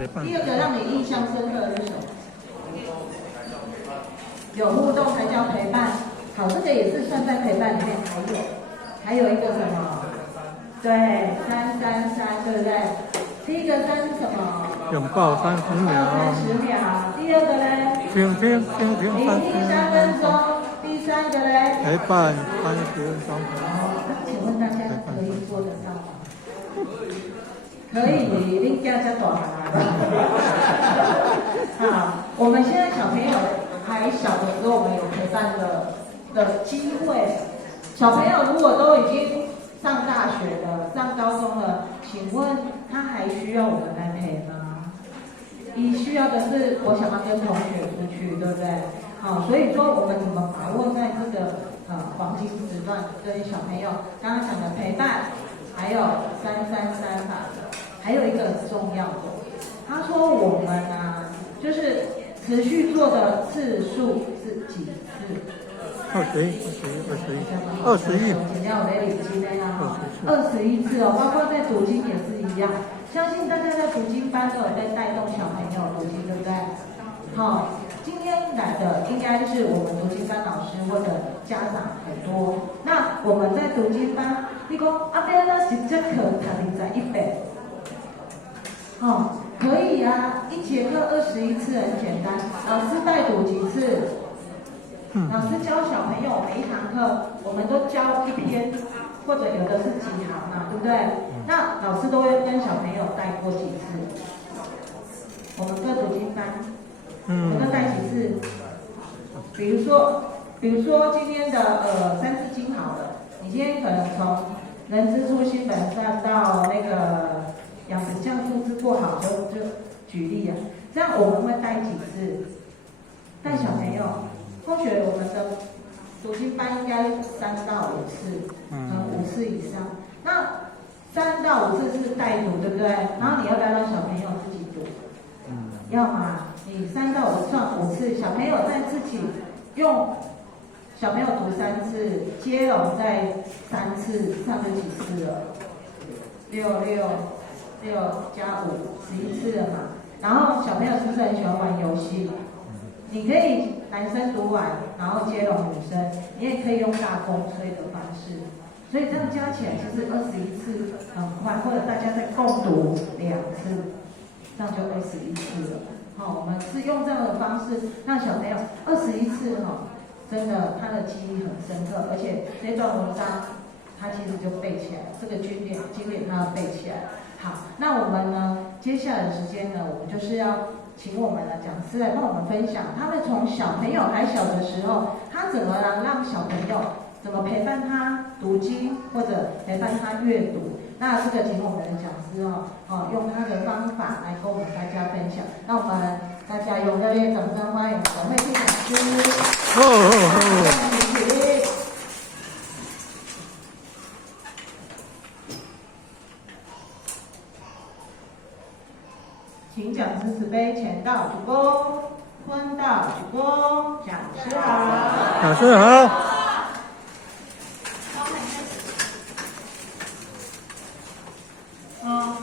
第二个让你印象深刻的是什么？有互动才叫陪伴。好，这个也是算在陪伴里面。还有一个什么？对，333，对不对？第一个3是什么？拥抱30秒。30秒。第二个呢？聆听3分钟。第三个呢？陪伴30分钟。那请问大家可以做得到吗？可以，恁家家大汉好，我们现在小朋友还小的时候，我们有陪伴的机会。小朋友如果都已经上大学了、上高中了，请问他还需要我们来陪吗？你需要的是我想要跟同学出去，对不对？好，所以说我们怎么把握在这个黄金时段，跟小朋友刚刚讲的陪伴，还有333法则，还有一个很重要的，他说我们啊，就是持续做的次数是几次？21。减掉我的累积的呀，21次哦，包括在读经也是一样。相信大家在读经班都有在带动小朋友读经，对不对？好，今天来的应该是我们读经班老师或者家长很多。那我们在读经班，你说啊，边呢是这课读100，可以啊，一节课21次很简单。老师带读几次？老师教小朋友每一堂课，我们都教1篇，或者有的是几行嘛，对不对？那老师都会跟小朋友带过几次。我们各读经班，我们都带几次？比如说今天的三字经好了，你今天可能从人之初性本善到那个养子将父之过好，就举例啊，这样我们会带几次？带小朋友。或许我们的读经班应该3到5次，5次以上。那3到5次是带读，对不对？然后你要不要让小朋友自己读？要嘛，你3到5算5次，小朋友再自己用，小朋友读3次，接龙再3次，上就几次了？6加5，11次了嘛。然后小朋友是不是很喜欢玩游戏？你可以男生读完，然后接龙女生，你也可以用大风吹的方式，所以这样加起来就是21次，很快，或者大家再共读2次，这样就21次了。我们是用这样的方式让小朋友21次真的他的记忆很深刻，而且这段文章他其实就背起来了，这个经典他要背起来。好，那我们呢，接下来的时间呢，我们就是要请我们的讲师来帮我们分享，他们从小朋友还小的时候，他怎么让小朋友怎么陪伴他读经，或者陪伴他阅读。那这个请我们的讲师用他的方法来跟我们大家分享。那我们大家用热烈掌声欢迎董慧卿讲师。请讲师慈悲前到主公，坤到主公，讲师好。讲师好。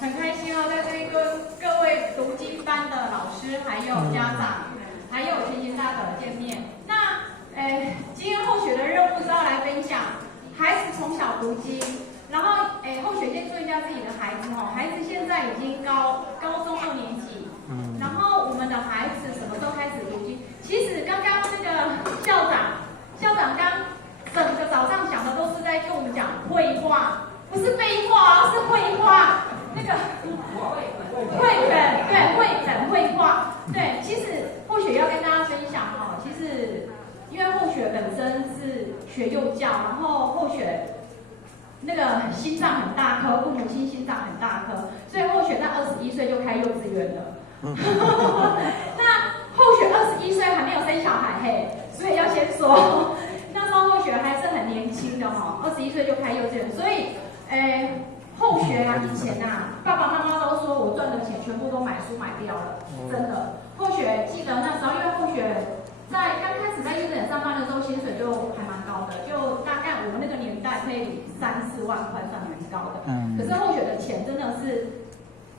很开心哦，在这里跟各位读经班的老师、还有家长、还有全贤大的见面。那今天后学的任务是要来分享孩子从小读经，然后后学先注意一下自己的孩子孩子现在已经高中2年级，然后我们的孩子什么时候开始读经？其实刚刚那个校长刚整个早上讲的都是在跟我们讲绘画，不是废话是绘画，那个绘本绘画。对，其实后学要跟大家分享其实因为后学本身是学幼教，然后后学那个心脏很大颗，父母亲心脏很大颗，所以后学在21岁就开幼稚园了。那后学21岁还没有生小孩所以要先说，那时候后学还是很年轻的21岁就开幼稚园，所以后学以前爸爸妈妈都说我赚的钱全部都买书买掉了，真的。后学记得那时候，因为后学在刚开始在幼稚园上班的时候，薪水就还蛮高的，就大概我们那个年代可以3、4万块，算蛮高的。可是后学的钱真的是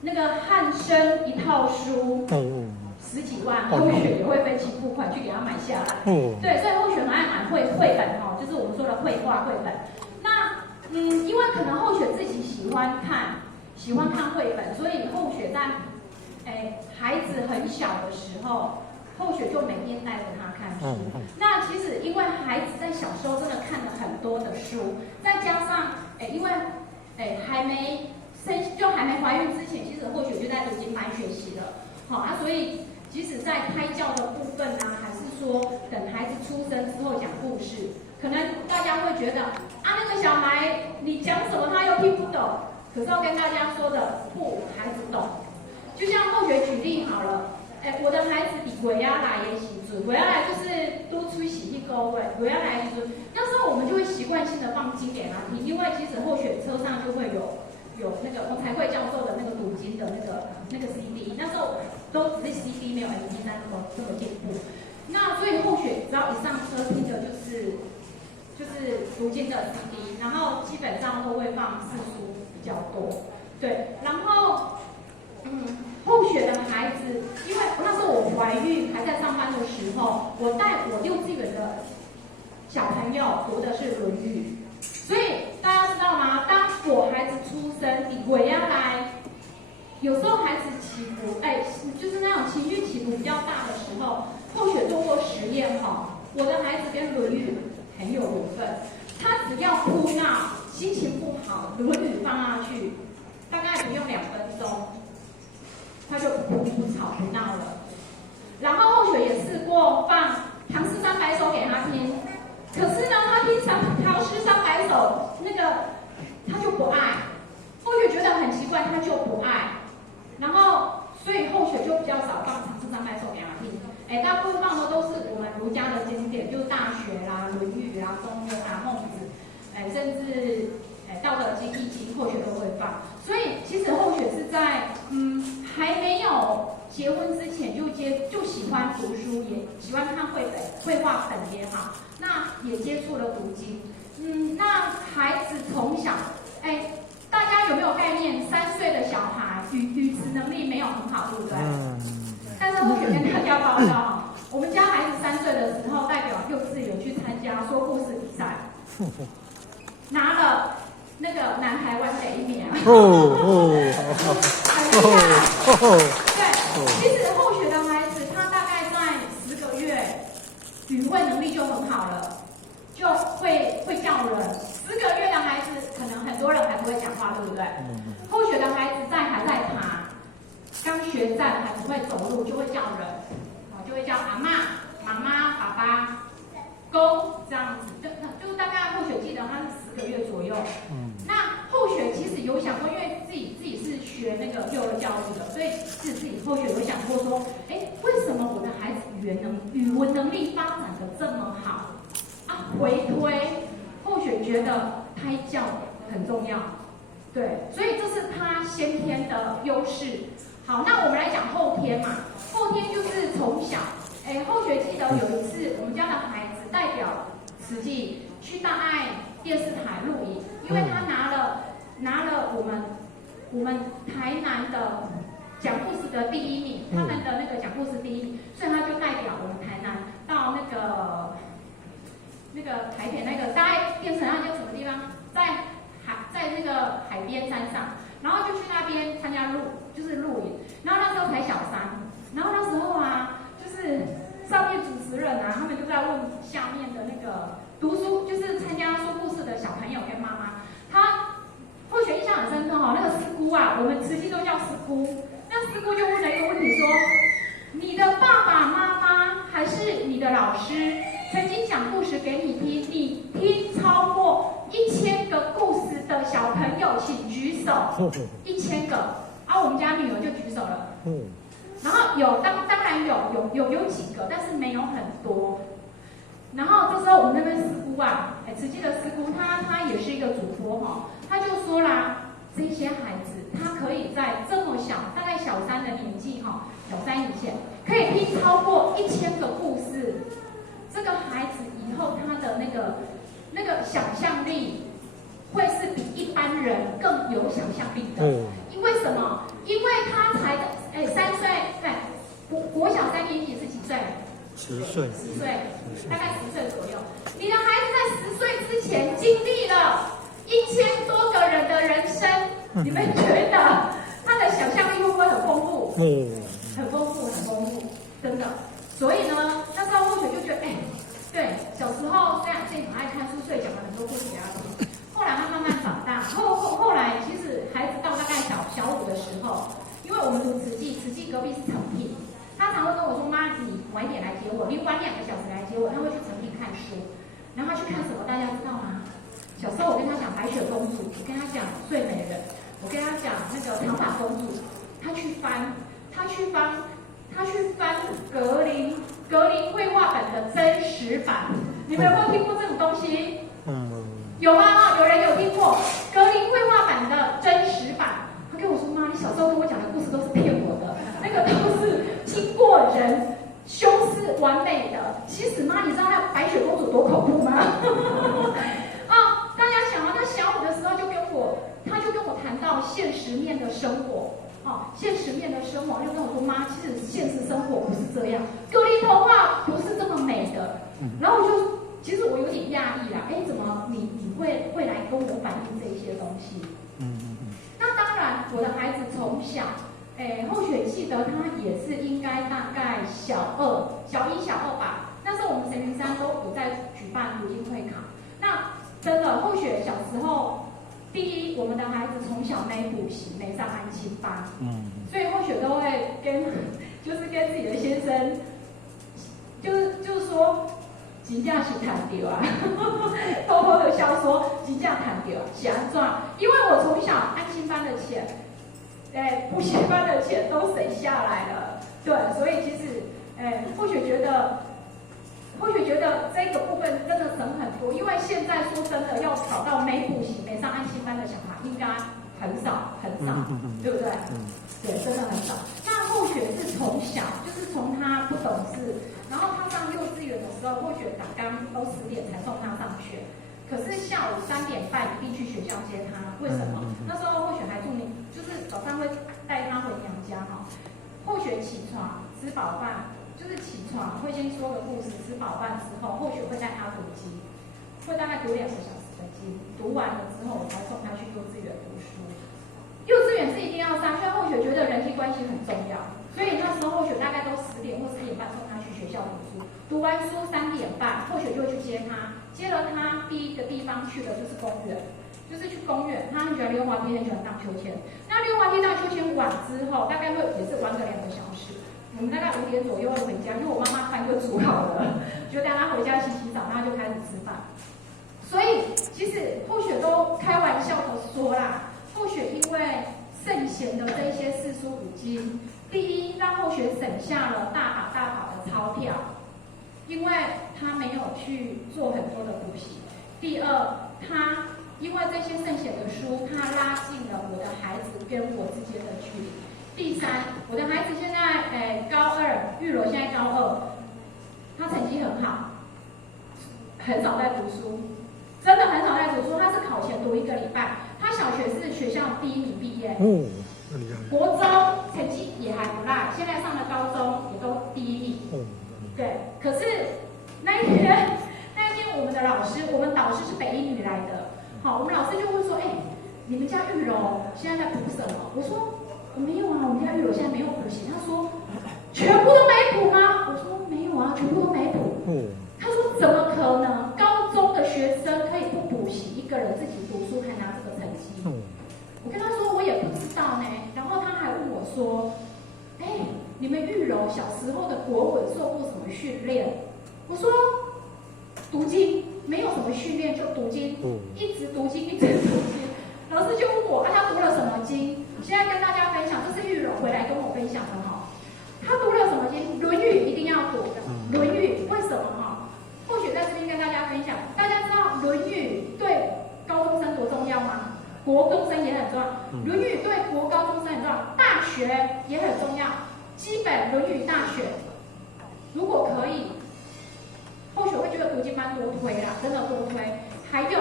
那个汉生一套书，10几万，后学也会分期付款去给他买下来。对，所以后学很爱买绘本哈，就是我们说的绘画绘本。那因为可能后学自己喜欢看绘本，所以后学在孩子很小的时候，后学就每天带着他看书。那其实因为孩子在小时候真的看了很多的书，再加上因为还没怀孕之前，其实后学就在读经班学习了。所以即使在胎教的部分啊，还是说等孩子出生之后讲故事，可能大家会觉得那个小孩你讲什么他又听不懂。可是要跟大家说的，不，孩子懂。就像后学举例好了，我的孩子比鬼仔来的时阵，鬼仔来就是多出席一个位，鬼仔来的时阵，那时候我们就会习惯性的放经给他听，因为其实后学车上就会有那个洪才慧教授的那个读经的那个 CD， 那时候都只是 CD 没有 MP3这么进步。那所以后学只要一上车听的就是读经的 CD， 然后基本上都会放四书比较多，对，然后后学的孩子，因为那时候我怀孕还在上班的时候，我带我幼稚园的小朋友读的是《论语》，所以大家知道吗？当我孩子出生，我要来，有时候孩子起伏，就是那种情绪起伏比较大的时候，后学做过实验我的孩子跟《论语》很有缘分，他只要哭闹，心情不好，《论语》放下去，大概不用2分钟。他就不吵不闹了。然后后学也试过放《唐诗300首》给他听，可是呢，他听唐诗300首那个他就不爱。后学觉得很奇怪，他就不爱。然后所以后学就比较少放《唐诗300首》给他听。大部分放的都是我们儒家的经典，就《大学》啦、《论语》啦、《中庸》啊、孟子，甚至《道德经》、《易经》，后学都会放。所以其实后学是在还没有结婚之前就喜欢读书，也喜欢看绘本、绘画本也好，那也接触了读经。那孩子从小，大家有没有概念？3岁的小孩语词能力没有很好，对不对？但是后学跟大家报告我们家孩子3岁的时候，代表幼稚园去参加说故事比赛，拿了那个南台湾的1名。对，其实后学的孩子，他大概在10个月，语汇能力就很好了，就会叫人。10个月的孩子，可能很多人还不会讲话，对不对？后学的孩子还在爬，刚学站还不会走路，就会叫人，就会叫阿嬷、妈妈、爸爸、公这样子，就大概后学记得他是10个月左右。那后学其实有想过，因为自己是学那个幼儿教育的，所以自己后学有想过说，为什么我的孩子语文能力发展的这么好回推后学觉得胎教很重要，对，所以这是他先天的优势。好，那我们来讲后天嘛，后天就是从小，后学记得有一次我们家的孩子代表慈济去大爱电视台录影，因为他拿了我们台南的讲故事的第1名，他们的那个讲故事第1名，所以他就代表我们台南到那个台北那个大爱电视台叫什么地方，在那个海边山上，然后就去那边参加录影，然后那时候才小3，然后那时候就是上面主持人他们就在问下面的那个读书，就是参加说故事的小朋友跟妈妈，他后学印象很深刻那个师姑我们慈济都叫师姑，那师姑就问了一个问题说，你的爸爸妈妈还是你的老师曾经讲故事给你听，你听超过1000个故事的小朋友请举手，1000个，我们家女儿就举手了，然后当然有几个，但是没有很多。然后这时候我们那边师姑慈济的师姑她也是一个主播她就说啦，这些孩子他可以在这么小，大概小3的年纪小3以前，可以听超过1000个故事，这个孩子以后他的那个想象力会是比一般人更有想象力的。因为什么？因为10岁，大概10岁左右。你的孩子在10岁之前经历了1000多个人的人生，你们觉得他的想象力会不会很丰富？很丰富，很丰富，真的。所以呢，那时候或许就觉得，对，小时候虽然自己很爱看书，所以讲了很多故事给他听。后来他慢慢长大，后来其实孩子到大概小5的时候，因为我们读慈济隔壁是诚品，他常会跟我说：“妈，你晚一点来接我，你晚2个小时来接我。”他会去诚品看书，然后他去看什么？大家知道吗？小时候我跟他讲白雪公主，我跟他讲睡美人，我跟他讲那个长发公主，他去翻格林绘画本的真实版。你们有没有听过这种东西？有吗？有人有听过格林绘画版的真实版？他跟我说：“妈，你小时候跟我讲的故事都是骗我的，那个都是经过人修饰完美的。其实妈，你知道那白雪公主多恐怖吗？”大家想啊，他小5的时候他就跟我谈到现实面的生活。现实面的生活，就跟我说：“妈，其实现实生活不是这样，格林童话不是这么美的。”然后其实我有点讶异啦，怎么你会来跟我反映这些东西？那当然，我的孩子从小，后学记得他也是应该大概小1、小2吧。那时候我们神明山都有在举办读经会考。那真的后学小时候。第一，我们的孩子从小没补习，没上安亲班，所以后学都会跟自己的先生，就是说，真正是谈掉啊，偷偷的笑说，真正谈掉是安怎？因为我从小安亲班的钱，补习班的钱都省下来了，对，所以其实，或许觉得这个部分真的省很多，因为现在说真的，要考到没补习、没上安亲班的小孩，应该很少，对不对？对，真的很少。那后学是从小，就是从他不懂事，然后他上幼稚园的时候，后学刚都10点才送他上学，可是下午3点半一定去学校接他。为什么？那时候后学还住就是早上会带他回娘家哈。后学起床吃饱饭。就是起床会先说个故事，吃饱饭之后，或许会带他读经，会大概读2个小时的经，读完了之后，我才送他去幼稚园读书。幼稚园是一定要上，因为后学觉得人际关系很重要，所以那时候后学大概都10点或10点半送他去学校读书，读完书3点半，后学就会去接他，接了他第一个地方去的就是公园。就是去公园，他很喜欢溜滑梯，很喜欢荡秋千。那溜滑梯、荡秋千完之后，大概也是玩个2个小时。我们大概5点左右会回家，因为我妈妈饭就煮好了，就带她回家洗澡，然后就开始吃饭。所以其实后学都开玩笑的说啦，后学因为圣贤的这些四书五经，第一让后学省下了大把的钞票，因为他没有去做很多的补习。第二，他因为这些圣贤的书，他拉近了我的孩子跟我之间的距离。第三，我的孩子现在高2，玉柔现在高2，他成绩很好，很少在读书，真的很少在读书。他是考前读1个礼拜，他小学是学校第1名毕业，国中成绩也还不赖，现在上了高中也都第1名。对，可是那一天我们的老师，我们导师是北一女来的，好，我们老师就问说，你们家玉柔现在在补什么？我说。没有啊，我们家玉柔现在没有补习。他说，全部都没补吗？我说没有啊，全部都没补。他说怎么可能？高中的学生可以不补习，一个人自己读书还拿这个成绩？我跟他说我也不知道呢。然后他还问我说，你们玉柔小时候的国文受过什么训练？我说读经，没有什么训练，就读经，一直读经，一直读经。老师就问我，他读了什么经？现在跟大家分享，这是玉柔回来跟我分享的哈。他读了什么经？《论语》一定要读的，《论语》为什么哈？或许在这边跟大家分享，大家知道《论语》对高中生多重要吗？国中生也很重要，《论语》对国高中生很重要，大学也很重要。基本《论语》大学，如果可以，或许会觉得读经班多推啦，真的多推。还有，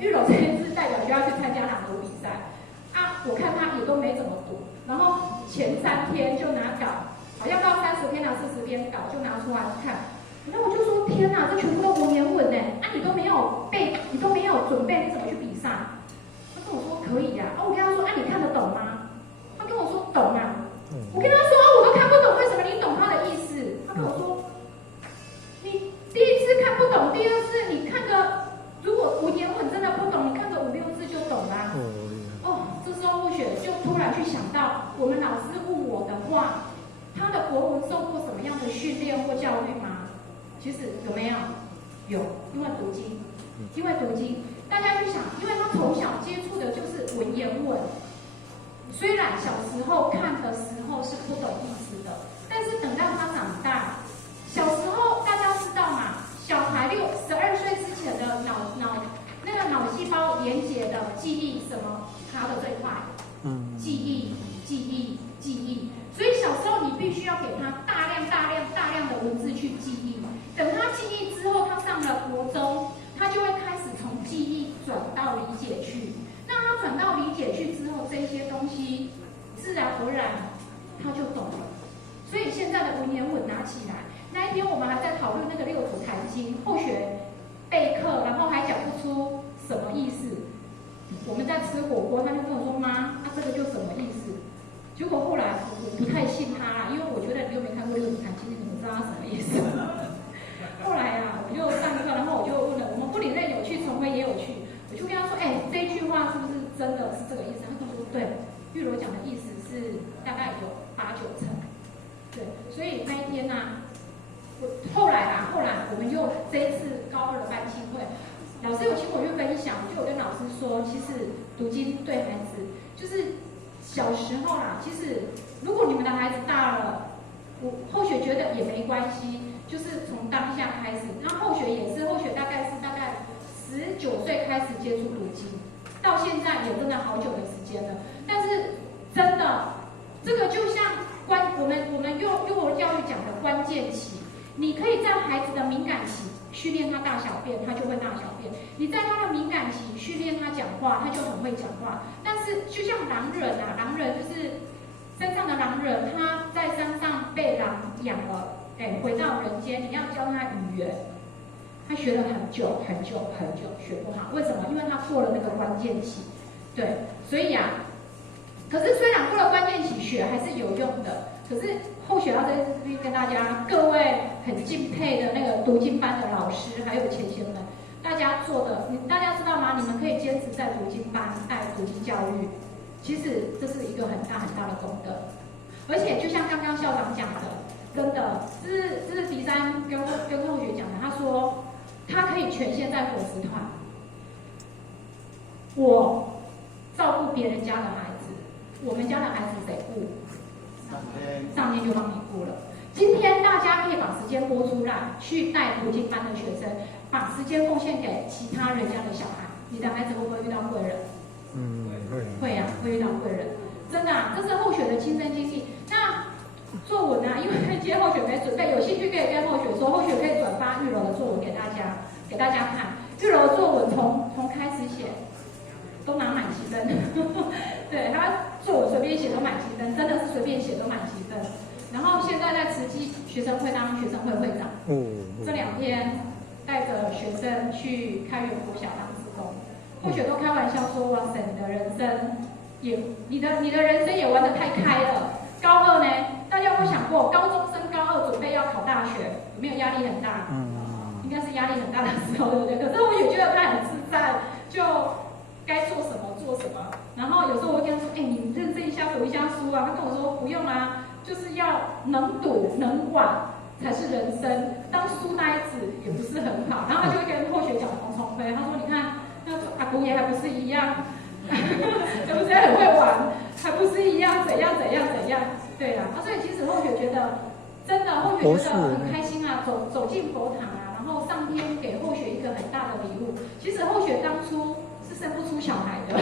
玉柔这一次代表就要去参加朗读比赛。我看他也都没怎么读，然后前3天就拿稿好像到30篇啊40篇稿就拿出来看。然后我就说天哪，这全部都文言文呢，你都没有背，你都没有准备，你怎么去比赛？他跟我说可以呀，我跟他说你看得懂吗？他跟我说懂啊。我跟他说我都看不懂，为什么你懂他的意思？他跟我说你第一次看不懂，第二次你看个如果文言文真的不懂，你看个5、6字就懂啦。这时候或许就突然去想到，我们老师问我的话，他的国文受过什么样的训练或教育吗？其实有没有？有，因为读经，大家去想，因为他从小接触的就是文言文，虽然小时候看的时候是不懂意思的，但是等到他长大，小时候大家知道嘛，小孩12岁之前的脑细胞连接的记忆什么卡的最快？记忆。所以小时候你必须要给他大量的文字去记忆。等他记忆之后，他上了国中，他就会开始从记忆转到理解去。那他转到理解去之后，这些东西自然而然他就懂了。所以现在的文言文拿起来，那一天我们还在讨论那个六祖坛经，后学备课，然后还讲不出什么意思。我们在吃火锅，他就跟我说：“妈，这个就什么意思？”结果后来我不太信他啦，因为我觉得你又没看过六祖坛经，你怎么知道他什么意思？后来我就上课，然后我就问了，我们不领类有趣，重回也有趣，我就跟他说：“这一句话是不是真的是这个意思？”他跟我说：“对，玉罗讲的意思是大概有8、9成。”对，所以那一天后来我们又这一次高2的班亲会。老师有请我去分享，就我跟老师说，其实读经对孩子就是小时候其实如果你们的孩子大了，我后学觉得也没关系，就是从当下开始。那后学也是，后学大概19岁开始接触读经，到现在也真的好久的时间了。但是真的，这个就像我们幼儿教育讲的关键期，你可以在孩子的敏感期训练他大小便，他就会大小便；你在他的敏感期训练他讲话，他就很会讲话。但是就像狼人就是山上的狼人，他在山上被狼养了，回到人间，你要教他语言，他学了很久学不好。为什么？因为他过了那个关键期。对，所以可是虽然过了关键期学还是有用的，可是后学要在这边跟各位很敬佩的那个读经班的老师还有前贤们，大家做的，大家知道吗？你们可以坚持在读经班带读经教育，其实这是一个很大的功德。而且就像刚刚校长讲的，真的，这是迪山跟后学讲的，他说他可以全线在伙食团，我照顾别人家的孩子，我们家的孩子谁顾？上天就帮你顾了。今天大家可以把时间拨出来去带读经班的学生，把时间奉献给其他人家的小孩，你的孩子会不会遇到贵人？会会遇到贵人，真的这是后学的亲身经历。那作文因为接后学没准备，有兴趣可以跟后学说，后学可以转发玉柔的作文给大家看。玉柔的作文从开始写都拿满积分，对，他作文随便写都满积分，真的是随便写都满积分。然后现在在慈济学生会当学生会会长，这2天带着学生去开元国小当志工，后学都开玩笑说：“哇塞，你的人生也玩得太开了。”高2呢，大家有没有想过，高中升高2准备要考大学，有没有压力很大？应该是压力很大的时候，对不对？可是我也觉得他很自在，就该做什么做什么。然后有时候我会跟他说：“你认真一下，读一下书啊。”他跟我说：“不用就是要能读能玩才是人生，当书呆子也不是很好。”然后他就会跟后学讲黄崇飞，他说：“你看，那阿公爷还不是一样，对不对？很会玩，还不是一样怎样？对啦。”所以其实后学觉得，真的后学觉得很开心走进佛堂然后上天给后学一个很大的礼物。其实后学当初是生不出小孩的，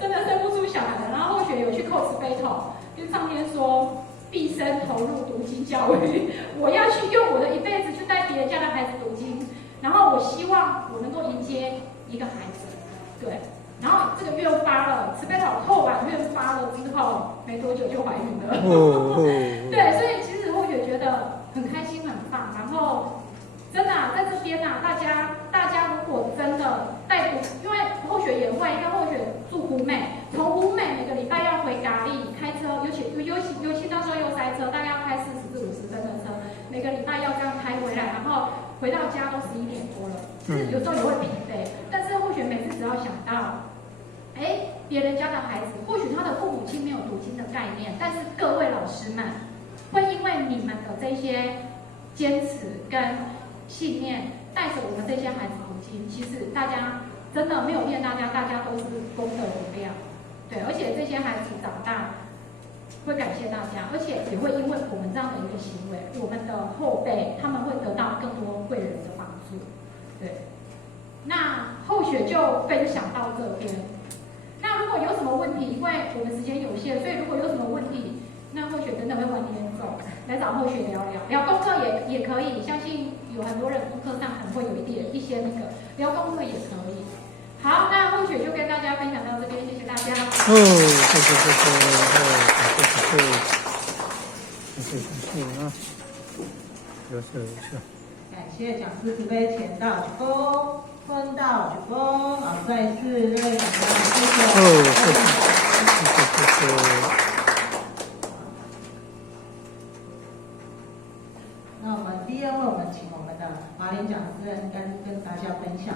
真的生不出小孩的。然后后学有去cos battle。跟上天说，毕生投入读经教育，我要去用我的一辈子去带别人家的孩子读经，然后我希望我能够迎接一个孩子，对，然后这个愿发了，慈悲岛扣完愿发了之后，没多久就怀孕了。对，所以其实或许觉得很开心、很棒。然后真的在这边大家如果真的带读，因为后学也会，因为后学住湖美，从湖美每个礼拜要回咖喱开车，尤其到时候又塞车，大概要开40至50分的车，每个礼拜要这样开回来，然后回到家都11点多了，是有时候也会疲惫。但是或许每次只要想到，别人家的孩子，或许他的父母亲没有读经的概念，但是各位老师们会因为你们的这些坚持跟信念，带着我们这些孩子读经，其实大家真的没有骗大家，大家都是功德无量。对，而且这些孩子长大会感谢大家，而且也会因为我们这样的一个行为，我们的后辈他们会得到更多贵人的帮助。对，那后学就分享到这边。那如果有什么问题，因为我们时间有限，所以如果有什么问题，那后学真的会晚点走，来找后学聊聊，聊功课也可以，相信有很多人功课上可能会有一些那个聊功课也可以。好，那后学就跟大家分享到这边，谢谢大家。谢谢啊，有事。感谢讲师慈悲前道鞠躬，坤道鞠躬，再次热烈感恩，谢谢。那我们第二位，我们请我们的马林讲师跟大家分享。